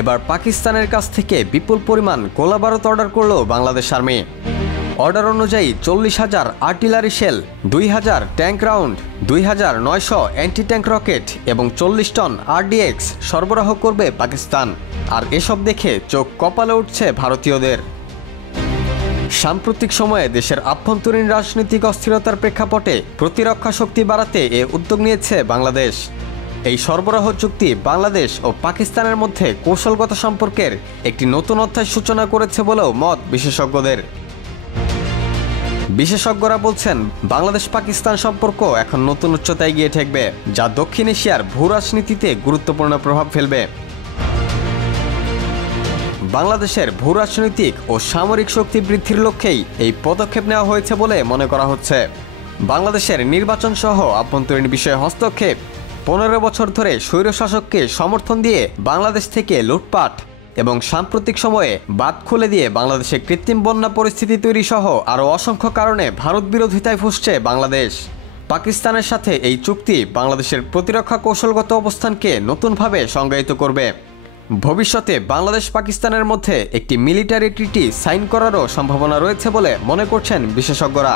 এবার পাকিস্তানের কাছ থেকে বিপুল পরিমাণ গোলাবারুদ অর্ডার করল বাংলাদেশ আর্মি। অর্ডার অনুযায়ী 40,000 artillery shell, 2,000 tank round, 2,900 anti tank rocket এবং 40 টন RDX সরবরাহ করবে পাকিস্তান। আর এসব দেখে চোখ কপালে উঠছে ভারতীয়দের। সাম্প্রতিক সময়ে দেশের আভ্যন্তরীণ রাজনৈতিক অস্থিরতার প্রেক্ষাপটে প্রতিরক্ষা শক্তি বাড়াতে এ উদ্যোগ নিয়েছে বাংলাদেশ। এই সরবরাহ চুক্তি বাংলাদেশ ও পাকিস্তানের মধ্যে কৌশলগত সম্পর্কের একটি নতুন অধ্যায় সূচনা করেছে বলেও মত বিশেষজ্ঞদের। বিশেষজ্ঞরা বলছেন, বাংলাদেশ পাকিস্তান সম্পর্ক এখন নতুন উচ্চতায় গিয়ে ঠেকবে, যা দক্ষিণ এশিয়ার ভূরাজনীতিতে গুরুত্বপূর্ণ প্রভাব ফেলবে। বাংলাদেশের ভূরাজনৈতিক ও সামরিক শক্তি বৃদ্ধির লক্ষ্যেই এই পদক্ষেপ নেওয়া হয়েছে বলে মনে করা হচ্ছে। বাংলাদেশের নির্বাচন সহ আভ্যন্তরীণ বিষয়ে হস্তক্ষেপ, 15 বছর ধরে স্বৈরশাসককে সমর্থন দিয়ে বাংলাদেশ থেকে লুটপাট এবং সাম্প্রতিক সময়ে বাঁধ খুলে দিয়ে বাংলাদেশে কৃত্রিম বন্যা পরিস্থিতি তৈরি সহ আরও অসংখ্য কারণে ভারত বিরোধিতায় ফুঁসছে বাংলাদেশ। পাকিস্তানের সাথে এই চুক্তি বাংলাদেশের প্রতিরক্ষা কৌশলগত অবস্থানকে নতুনভাবে সংজ্ঞায়িত করবে। ভবিষ্যতে বাংলাদেশ পাকিস্তানের মধ্যে একটি মিলিটারি ট্রিটি সাইন করারও সম্ভাবনা রয়েছে বলে মনে করছেন বিশেষজ্ঞরা।